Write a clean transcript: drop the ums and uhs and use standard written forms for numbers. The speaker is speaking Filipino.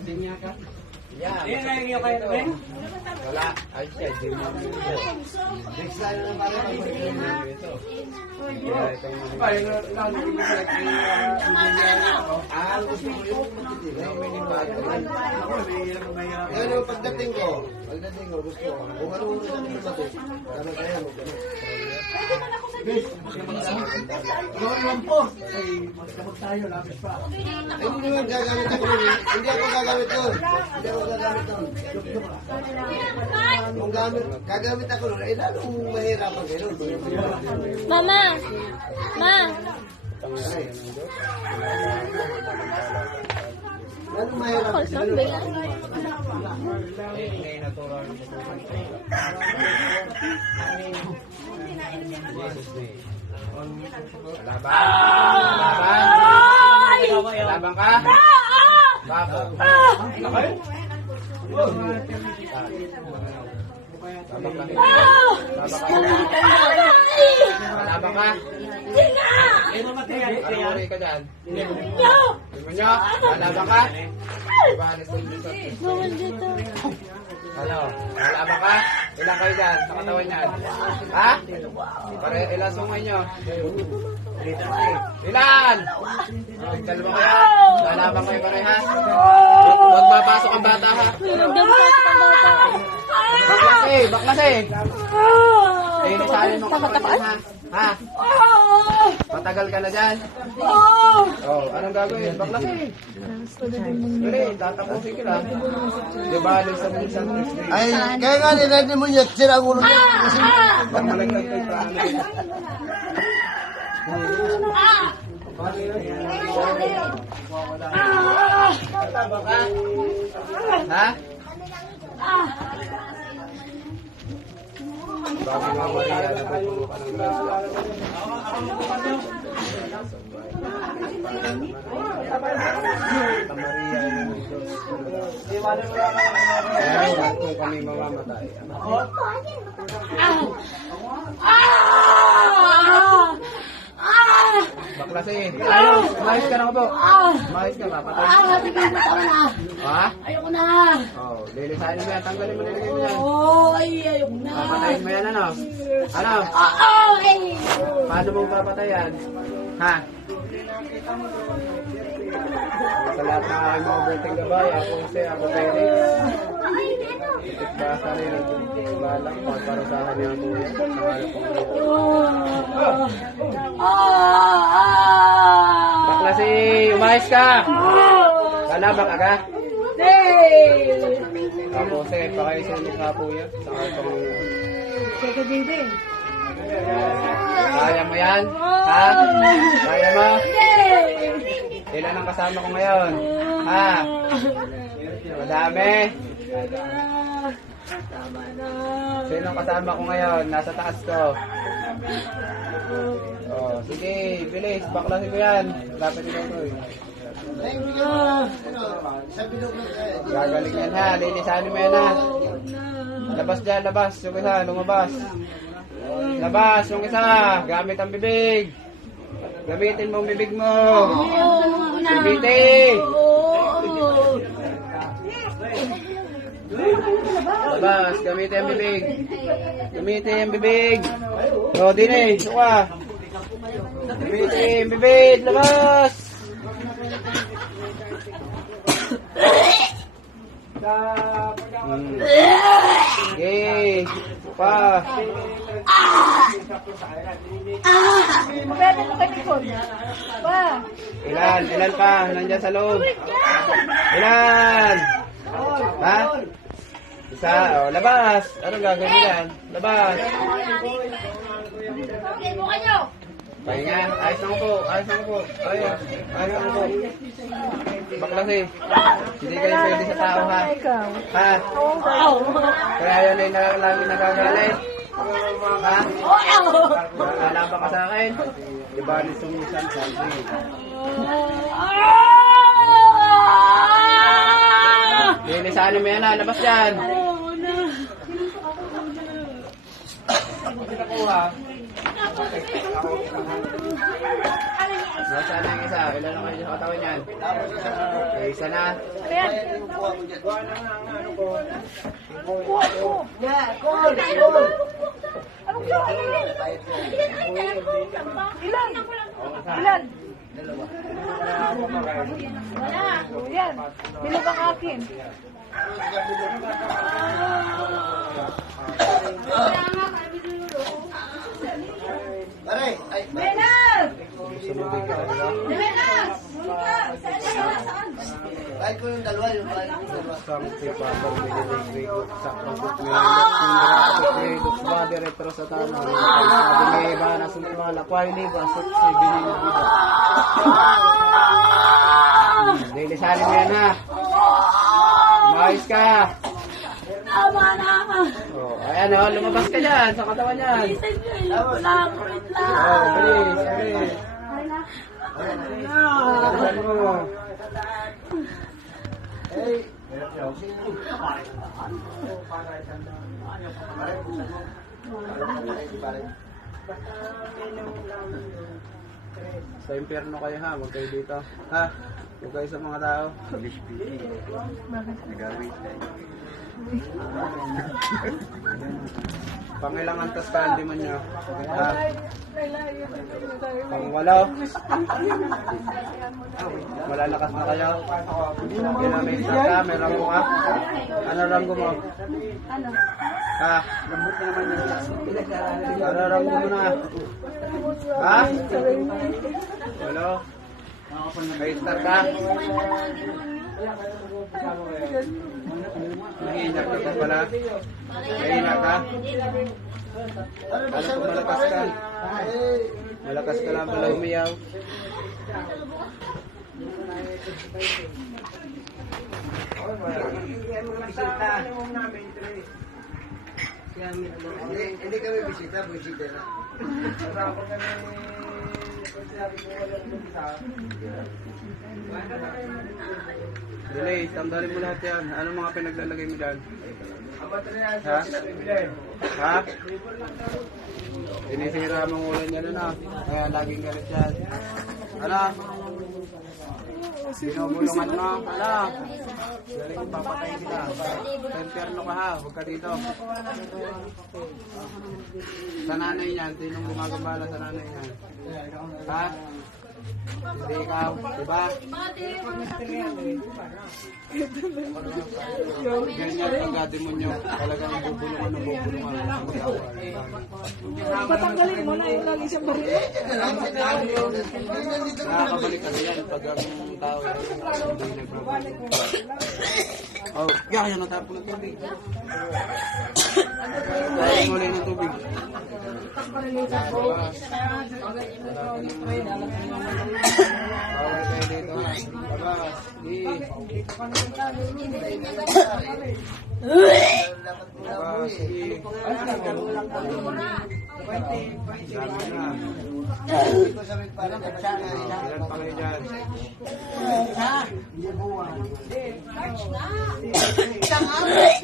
Hindi niya ka? Yan. Yan na yung kayo rin? Wala. Ay, siya. Hindi mo ito. Next time na pala mag-iingat ito. Gusto mo yung ano, pagdating ko, gusto ko. Kung ano mo natin lumating, ano kaya mo gano'n? Yung po. Magkabot tayo, lapis pa. Hindi naman gagamit ako. Hindi ako gagamit doon. Hindi ako gagamit doon. Kung gagamit ako doon, ay lalong mahirapan kayo doon. Mama! Ma! Lalong mahirapan kayo doon. Laban ka? Bakit? Laban ka? Ano uri ka dyan? Demonyo? Laban ka? Bawal dito. Ano? Laban ka? Ilan kayo dyan sa katawan niyan? Ha? Ilan sungay nyo? Ilan? Dalawa kayo? Lalaban kayo parehas? Huwag mapasok ang bata ha? Nagdampas ang bata. Baklas eh! Sali mo ka pa rin ha? Ha? Matagal ka na dyan? Oh, anong gagawin? Baklas eh! Dali, tatapusin ka lang. Diba, sa minsan next day? Ay, kaya nga nila, hindi mo niya sira ang ulo niya. Kasi, malagdag kayo pa. Tama ka? Ha? Bago nga Maria, natutulog ka ng grasya. Maria, kaya kung kami mamamatay. Baklas eh. Ayos ka na po. Ayos ka, mapatay. Ha? Ayoko na. Oh, lilisanin mo yan. Tanggalin mo, nilagay mo yan. Ayoko na. Papatayin mo yan, ano? Ano? Paano mong papatayan? Ha? Sa lahat ng aking mga buting gabay, ako Felix. Itik ka sa rin ang balak, pagparusahan niya ang kuya. Baklas eh, umayos ka! Kalabak ka ka? Ako pakayo sa ulit na po yan. Saka itong... Kaya mo yan? Ha? Kaya mo? Ilan ang kasama ko ngayon? Ha? Madami? Sino ang kasama ko ngayon? Nasa taas ko. Oh, sige, bilis. Baklasin mo yan. Lapit ito ko eh. Gagaling yan ha. Lilisanin mo yan ha. Labas dyan, labas. Yung isa, lumabas. Labas, yung isa. Gamit ang bibig. Gamitin mo ang bibig mo. Gamitin. Labas, gamitin ang bibig. Gamitin ang bibig. O, din eh. Suka. Gamitin ang bibig. Labas. Okay. Pa. Ilan pa? Nandiyan sa loob. Ilan? Ha? Isa. O, labas. Anong gagawin yan? Labas. Pahinga. Ayos na po. Ayos na po. Ayos. Ayos na po. Baklas eh. Hindi kayo pwede sa tao ha. Ha? Kaya yun ay lagi nagagalit. Ha? Lalaban ka sa akin. Diba ni sumisan sa akin. Lilisanin mo yan ha. Labas dyan. Ako Nasaan na yung isa? Ilan na kayo sa katawan niyan? Okay, isa na. Ayan. Ilan? Ilan? Wala. Yan. Bilog ang akin. Pare, ay, Sunodin ka talaga. kahit ko yung dalawa, yung dalawa. Sampi pa ang miniligrego sa pagkutmira sa body retro sa tanong. Sabi ni Iba na sumala kwa ni ba sa biniligrego. Dilisanin mo yan ha. Maayos ka. Tama na. Oh, ayan oh, lumabas ka dyan sa katawan niyan. Wala. Wait lang. Oh, bilis, bilis. Bilisan mo. Sa impyerno kayo ha, huwag kayo dito. Ha? Huwag kayo sa mga tao. Pangilang antas ka, hindi man nyo. Ha? Pangwalaw. Malalakas na kayo. May isa ka, may ranggo ka. Ano ranggo mo? Ha? Ano ranggo mo na? Ha? Hello? May star ka? Nahihinak ka pa pala? Nahihinak ka? Alam ko malakas ka? Malakas ka lang pala umiyaw? Hindi kami bisita, bisita na. Delay, tanggalin mo lahat yan. Anong mga pinaglalagay mo dyan? Ha? Ha? Sinisira mong ulan niya na. Kaya laging galit yan. Ano? Binubulungan mo. Ano? Galing papatayin kita. Sa impyerno ka ha. Huwag ka dito. Sa nanay niyan. Sinong gumagambala sa nanay niyan? Ha? Hindi ikaw. Diba? Ganyan pagka demonyo. Talagang bubulungan ng bubulungan. Patanggalin mo na yung lagi siyang baril. Nakakabalik kasi yan pag ang tao hindi nagbabalik. Oh, kaya natapon ng tubig. Kaya muli ng tubig. Bawal kayo dito. Labas. Labas. Dami na. Ilan pa kayo dyan? Isang araw.